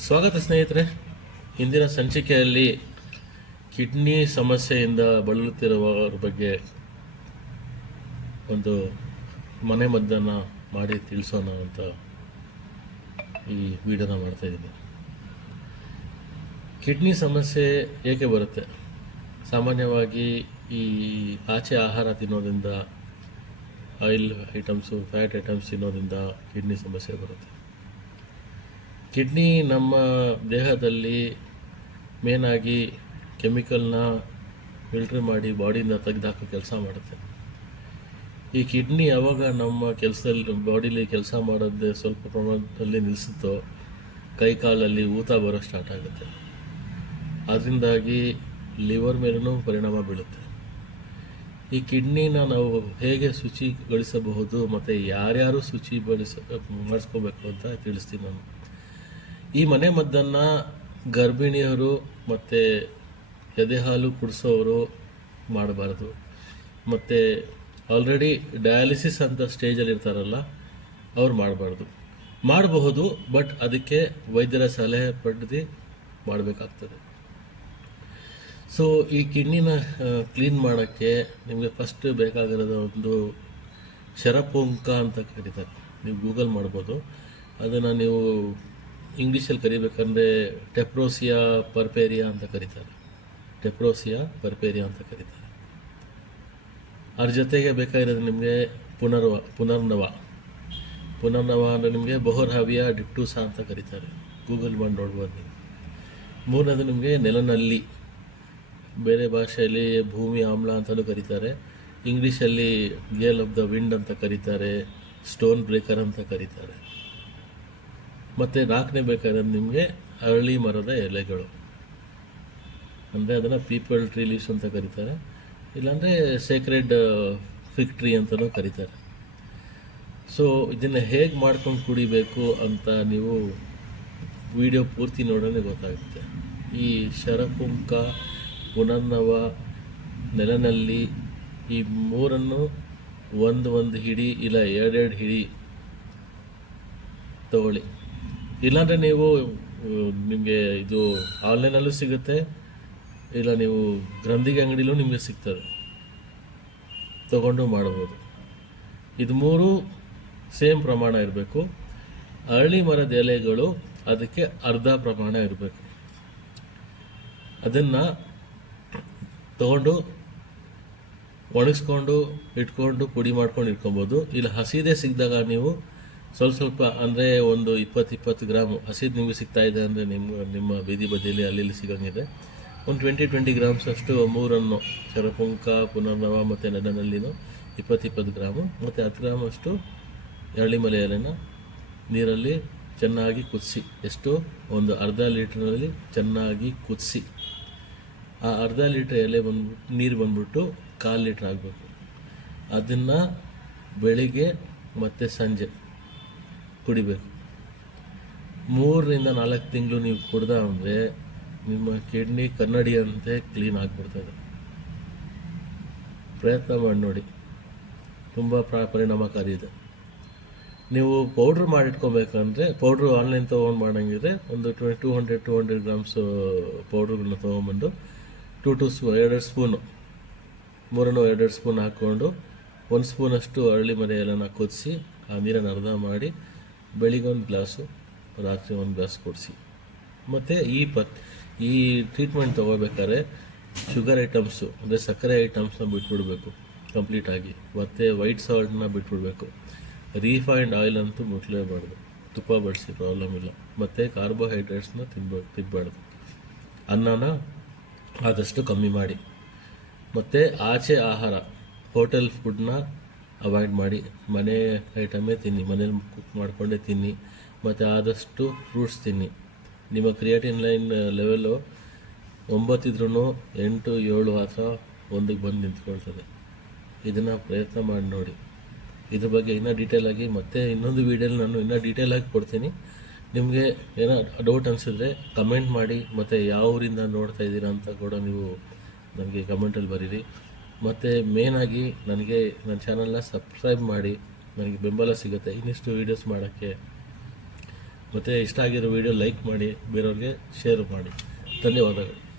ಸ್ವಾಗತ ಸ್ನೇಹಿತರೆ. ಇಂದಿನ ಸಂಚಿಕೆಯಲ್ಲಿ ಕಿಡ್ನಿ ಸಮಸ್ಯೆಯಿಂದ ಬಳಲುತ್ತಿರುವವರ ಬಗ್ಗೆ ಒಂದು ಮನೆಮದ್ದನ್ನು ಮಾಡಿ ತಿಳಿಸೋಣ ಅಂತ ಈ ವಿಡಿಯೋನ ಮಾಡ್ತಾಯಿದ್ದೀನಿ. ಕಿಡ್ನಿ ಸಮಸ್ಯೆ ಏಕೆ ಬರುತ್ತೆ? ಸಾಮಾನ್ಯವಾಗಿ ಈ ಆಚೆ ಆಹಾರ ತಿನ್ನೋದ್ರಿಂದ, ಆಯಿಲ್ ಐಟಮ್ಸು, ಫ್ಯಾಟ್ ಐಟಮ್ಸ್ ತಿನ್ನೋದ್ರಿಂದ ಕಿಡ್ನಿ ಸಮಸ್ಯೆ ಬರುತ್ತೆ. ಕಿಡ್ನಿ ನಮ್ಮ ದೇಹದಲ್ಲಿ ಮೇನಾಗಿ ಕೆಮಿಕಲ್ನ ಫಿಲ್ಟ್ರ್ ಮಾಡಿ ಬಾಡಿಯಿಂದ ತೆಗೆದುಹಾಕೋ ಕೆಲಸ ಮಾಡುತ್ತೆ. ಈ ಕಿಡ್ನಿ ಯಾವಾಗ ನಮ್ಮ ಕೆಲಸದಲ್ಲಿ ಬಾಡಿಲಿ ಕೆಲಸ ಮಾಡೋದೇ ಸ್ವಲ್ಪ ಪ್ರಮಾಣದಲ್ಲಿ ನಿಲ್ಲಿಸುತ್ತೋ ಕೈ ಕಾಲಲ್ಲಿ ಊತ ಬರೋ ಸ್ಟಾರ್ಟ್ ಆಗುತ್ತೆ. ಅದರಿಂದಾಗಿ ಲಿವರ್ ಮೇಲೂ ಪರಿಣಾಮ ಬೀಳುತ್ತೆ. ಈ ಕಿಡ್ನಿನ ನಾವು ಹೇಗೆ ಶುಚಿಗೊಳಿಸಬಹುದು ಮತ್ತು ಯಾರ್ಯಾರು ಮಾಡಿಸ್ಕೋಬೇಕು ಅಂತ ತಿಳಿಸ್ತೀನಿ ನಾನು. ಈ ಮದ್ದನ್ನು ಗರ್ಭಿಣಿಯರು ಮತ್ತು ಎದೆಹಾಲು ಕುಡಿಸೋರು ಮಾಡಬಾರ್ದು. ಮತ್ತು ಆಲ್ರೆಡಿ ಡಯಾಲಿಸಿಸ್ ಅಂತ ಸ್ಟೇಜಲ್ಲಿ ಇರ್ತಾರಲ್ಲ ಅವ್ರು ಮಾಡಬಾರ್ದು. ಮಾಡಬಹುದು, ಬಟ್ ಅದಕ್ಕೆ ವೈದ್ಯರ ಸಲಹೆ ಪಡೆದು ಮಾಡಬೇಕಾಗ್ತದೆ. ಸೊ ಈ ಕಿಡ್ನಿನ ಕ್ಲೀನ್ ಮಾಡೋಕ್ಕೆ ನಿಮಗೆ ಫಸ್ಟ್ ಬೇಕಾಗಿರೋದು ಒಂದು ಶರಪುಂಕ ಅಂತ ಕರೀತಾರೆ. ನೀವು ಗೂಗಲ್ ಮಾಡ್ಬೋದು. ಅದನ್ನು ನೀವು ಇಂಗ್ಲೀಷಲ್ಲಿ ಕರಿಬೇಕಂದ್ರೆ ಟೆಪ್ರೋಸಿಯಾ ಪರ್ಪೇರಿಯಾ ಅಂತ ಕರೀತಾರೆ. ಅದ್ರ ಜೊತೆಗೆ ಬೇಕಾಗಿರೋದು ನಿಮಗೆ ಪುನರ್ನವ ಅಂದರೆ ನಿಮಗೆ ಬಹುರ್ಹಾವಿಯಾ ಡಿಪ್ಟೂಸಾ ಅಂತ ಕರೀತಾರೆ. ಗೂಗಲ್ ಮಾಡಿ ನೋಡ್ಬೋದು ನೀವು. ಮೂರನೇದು ನಿಮಗೆ ನೆಲನಲ್ಲಿ, ಬೇರೆ ಭಾಷೆಯಲ್ಲಿ ಭೂಮಿ ಆಮ್ಲ ಅಂತಲೂ ಕರೀತಾರೆ. ಇಂಗ್ಲೀಷಲ್ಲಿ ಗೇಲ್ ಆಫ್ ದ ವಿಂಡ್ ಅಂತ ಕರೀತಾರೆ, ಸ್ಟೋನ್ ಬ್ರೇಕರ್ ಅಂತ ಕರೀತಾರೆ. ಮತ್ತು ನಾಲ್ಕನೇ ಬೇಕಾದ್ರೆ ನಿಮಗೆ ಅರಳಿ ಮರದ ಎಲೆಗಳು, ಅಂದರೆ ಅದನ್ನು ಪೀಪಲ್ ಟ್ರೀ ಲೀವ್ಸ್ ಅಂತ ಕರೀತಾರೆ, ಇಲ್ಲಾಂದರೆ ಸೇಕ್ರೆಡ್ ಫಿಗ್ ಟ್ರೀ ಅಂತಲೂ ಕರೀತಾರೆ. ಸೊ ಇದನ್ನು ಹೇಗೆ ಮಾಡ್ಕೊಂಡು ಕುಡಿಬೇಕು ಅಂತ ನೀವು ವಿಡಿಯೋ ಪೂರ್ತಿ ನೋಡೋಣ ಗೊತ್ತಾಗುತ್ತೆ. ಈ ಶರಪುಂಕ, ಪುನರ್ನವ, ನೆಲನಲ್ಲಿ ಈ ಮೂರನ್ನು ಒಂದು ಹಿಡಿ ಇಲ್ಲ ಎರಡೆರಡು ಹಿಡಿ ತಗೊಳ್ಳಿ. ಇಲ್ಲಾಂದರೆ ನೀವು ನಿಮಗೆ ಇದು ಆನ್ಲೈನಲ್ಲೂ ಸಿಗುತ್ತೆ, ಇಲ್ಲ ನೀವು ಗ್ರಂಥಿಗೆ ಅಂಗಡಿಲೂ ನಿಮಗೆ ಸಿಗ್ತದೆ, ತಗೊಂಡು ಮಾಡ್ಬೋದು. ಇದು ಮೂರು ಸೇಮ್ ಪ್ರಮಾಣ ಇರಬೇಕು. ಅರಳಿ ಮರದ ಎಲೆಗಳು ಅದಕ್ಕೆ ಅರ್ಧ ಪ್ರಮಾಣ ಇರಬೇಕು. ಅದನ್ನು ತಗೊಂಡು ಒಣಗಿಸ್ಕೊಂಡು ಇಟ್ಕೊಂಡು ಪುಡಿ ಮಾಡ್ಕೊಂಡು ಇಟ್ಕೊಬೋದು. ಇಲ್ಲ ಹಸಿದೇ ಸಿಕ್ಕಿದಾಗ ನೀವು ಸ್ವಲ್ಪ ಅಂದರೆ ಒಂದು 20 ಗ್ರಾಮು ಹಸಿದು ನಿಮಗೆ ಸಿಗ್ತಾ ಇದೆ ಅಂದರೆ ನಿಮ್ಮ ಬೀದಿ ಬದಿಯಲ್ಲಿ ಅಲ್ಲಿ ಸಿಗೋಂಗಿದೆ. ಒಂದು 20 ಗ್ರಾಮ್ಸ್ ಅಷ್ಟು ಮೂರನ್ನು ಶರಪುಂಕ, ಪುನರ್ನವ ಮತ್ತು ನೆಲನಲ್ಲಿನೂ 20 ಗ್ರಾಮು ಮತ್ತು 10 ಗ್ರಾಮ್ ಅಷ್ಟು ಅರಳಿಮಲೆ ಎಲೆನ ನೀರಲ್ಲಿ ಚೆನ್ನಾಗಿ ಕುದಿಸಿ, ಎಷ್ಟು ಒಂದು ಅರ್ಧ ಲೀಟ್ರ್ನಲ್ಲಿ ಚೆನ್ನಾಗಿ ಕುದಿಸಿ, ಆ ಅರ್ಧ ಲೀಟ್ರ್ ಎಲೆ ನೀರು ಬಂದ್ಬಿಟ್ಟು 1/4 ಲೀಟ್ರ್ ಆಗಬೇಕು. ಅದನ್ನು ಬೆಳಿಗ್ಗೆ ಮತ್ತು ಸಂಜೆ ಕುಡಿಬೇಕು. 3 ರಿಂದ 4 ತಿಂಗಳು ನೀವು ಕುಡ್ದ ಅಂದರೆ ನಿಮ್ಮ ಕಿಡ್ನಿ ಕನ್ನಡಿಯಂತೆ ಕ್ಲೀನ್ ಆಗಿಬಿಡ್ತದೆ. ಪ್ರಯತ್ನ ಮಾಡಿ ನೋಡಿ, ತುಂಬ ಪರಿಣಾಮಕಾರಿ ಇದೆ. ನೀವು ಪೌಡ್ರ್ ಮಾಡಿಟ್ಕೊಬೇಕಂದ್ರೆ ಪೌಡ್ರು ಆನ್ಲೈನ್ ತೊಗೊಂಡು ಮಾಡೋಂಗಿದ್ರೆ ಒಂದು 200 ಗ್ರಾಮ್ಸ್ ಪೌಡ್ರುಗಳನ್ನ ತೊಗೊಂಬಂದು 2 ಸ್ಪೂನು, 2 ಸ್ಪೂನ್ ಹಾಕ್ಕೊಂಡು 1 ಸ್ಪೂನಷ್ಟು ಅರಳಿ ಮರೆ ಎಲ್ಲನ ಕುದಿಸಿ ಆ ನೀರನ್ನು ಅರ್ಧ ಮಾಡಿ ಬೆಳಿಗ್ಗೆ 1 ಗ್ಲಾಸು, ರಾತ್ರಿ 1 ಗ್ಲಾಸ್ ಕೊಡಿಸಿ. ಮತ್ತು ಈ ಟ್ರೀಟ್ಮೆಂಟ್ ತೊಗೋಬೇಕಾದ್ರೆ ಶುಗರ್ ಐಟಮ್ಸು ಅಂದರೆ ಸಕ್ಕರೆ ಐಟಮ್ಸ್ನ ಬಿಟ್ಬಿಡ್ಬೇಕು ಕಂಪ್ಲೀಟಾಗಿ. ಮತ್ತು ವೈಟ್ ಸಾಲ್ಟ್ನ ಬಿಟ್ಬಿಡ್ಬೇಕು. ರೀಫೈನ್ಡ್ ಆಯಿಲ್ ಅಂತೂ ಮುಟ್ಲೇಬಾರ್ದು. ತುಪ್ಪ ಬಳಸಿ ಪ್ರಾಬ್ಲಮ್ ಇಲ್ಲ. ಮತ್ತು ಕಾರ್ಬೋಹೈಡ್ರೇಟ್ಸ್ನ ತಿನ್ನಬಾರ್ದು. ಅನ್ನನ ಆದಷ್ಟು ಕಮ್ಮಿ ಮಾಡಿ. ಮತ್ತು ಆಚೆ ಆಹಾರ, ಹೋಟೆಲ್ ಫುಡ್ನ ಅವಾಯ್ಡ್ ಮಾಡಿ. ಮನೆ ಐಟಮೇ ತಿನ್ನಿ, ಮನೇಲಿ ಕುಕ್ ಮಾಡಿಕೊಂಡೇ ತಿನ್ನಿ. ಮತ್ತು ಆದಷ್ಟು ಫ್ರೂಟ್ಸ್ ತಿನ್ನಿ. ನಿಮ್ಮ ಕ್ರಿಯಾಟಿನ್ ಲೈನ್ ಲೆವೆಲ್ಲು 9 ಇದ್ರೂ 8, 7 ಅಥವಾ 1ಕ್ಕೆ ಬಂದು ನಿಂತ್ಕೊಳ್ತದೆ. ಇದನ್ನು ಪ್ರಯತ್ನ ಮಾಡಿ ನೋಡಿ. ಇದ್ರ ಬಗ್ಗೆ ಇನ್ನೂ ಡೀಟೇಲಾಗಿ ಮತ್ತೆ ಇನ್ನೊಂದು ವೀಡಿಯೋಲಿ ನಾನು ಇನ್ನೂ ಡೀಟೇಲಾಗಿ ಕೊಡ್ತೀನಿ. ನಿಮಗೆ ಏನೋ ಡೌಟ್ ಅನಿಸಿದ್ರೆ ಕಮೆಂಟ್ ಮಾಡಿ, ಮತ್ತು ಯಾವ ಊರಿಂದ ನೋಡ್ತಾ ಇದ್ದೀರಾ ಅಂತ ಕೂಡ ನೀವು ನನಗೆ ಕಮೆಂಟಲ್ಲಿ ಬರೀರಿ. ಮತ್ತು ಮೇನಾಗಿ ನನಗೆ ನನ್ನ ಚಾನಲ್ನ ಸಬ್ಸ್ಕ್ರೈಬ್ ಮಾಡಿ, ನನಗೆ ಬೆಂಬಲ ಸಿಗುತ್ತೆ ಇನ್ನಿಷ್ಟು ವೀಡಿಯೋಸ್ ಮಾಡೋಕ್ಕೆ. ಮತ್ತು ಇಷ್ಟ ಆಗಿರೋ ವಿಡಿಯೋ ಲೈಕ್ ಮಾಡಿ, ಬೇರೆಯವ್ರಿಗೆ ಶೇರ್ ಮಾಡಿ. ಧನ್ಯವಾದಗಳು.